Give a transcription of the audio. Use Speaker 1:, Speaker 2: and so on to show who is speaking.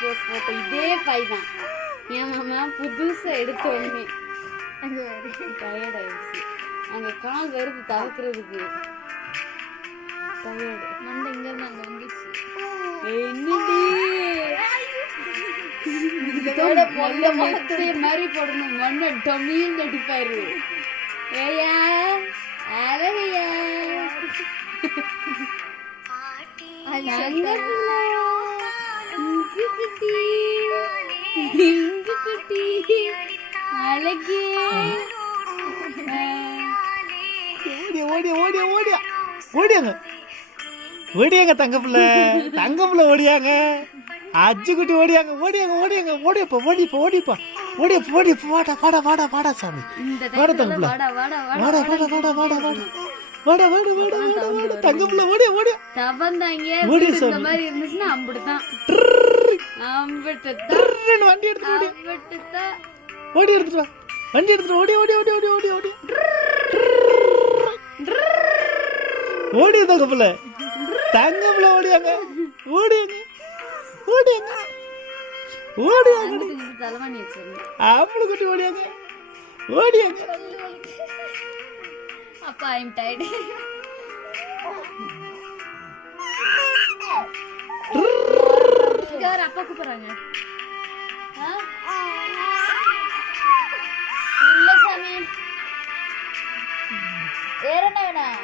Speaker 1: Post போட்ட இதே by தான். என் மாமா புதுசா எடுத்த உடனே டயர்ட் ஆயிடுச்சு. அங்க கால் வருது தவக்கிறதுக்கு. டயர்டு
Speaker 2: மண்டை இங்க இருந்து அங்க வந்துச்சு
Speaker 1: என்னடி? மாதிரி போடணும். மண்ணை டொமின்னு அடிப்பாரு. ஏயா அழகையா. தங்க பிள்ளை. இங்கு குட்டி இங்கு குட்டி அழகே
Speaker 3: ஓடியா ஓடியா ஓடியா ஓடியா ஓடியாங்க ஓடியாங்க தங்க பிள்ளை தங்க பிள்ளை ஓடியாங்க அஜு குட்டி ஓடியாங்க ஓடியாங்க ஓடியாங்க ஓடியப்பா ஓடிப்பா ஓடிப்பா ஓடியப்பா ஓடிப்பா வாடா வாடா வாடா வாடா சாமி வாடா தங்க பிள்ளை
Speaker 1: வாடா வாடா வாடா
Speaker 3: வாடா வாடா வாடா வாடா வாடா வாடா வாடா. தங்க புள்ள ஓடி
Speaker 1: ஓடி
Speaker 3: தவந்தாங்க
Speaker 1: மாதிரி இருந்துச்சுன்னா அம்புடுதான். அம்புட்டுதான்
Speaker 3: வண்டி எடுத்து
Speaker 1: ஓடி.
Speaker 3: ஓடி எடுத்துட்டு வண்டி எடுத்துட்டு ஓடி ஓடி ஓடி ஓடி ஓடி ஓடி. ஓடி தங்க புள்ள தங்க ஓடியாங்க. ஓடியாங்க. ஓடியாங்க. ஓடியாங்க.
Speaker 1: தலைவாணி
Speaker 3: அவளை கொட்டி ஓடியாங்க. ஓடியாங்க.
Speaker 2: Apa yang tadi? Tuh, aku kekurangan. Hah? Hah? Bunda Samin. Erna ya nak?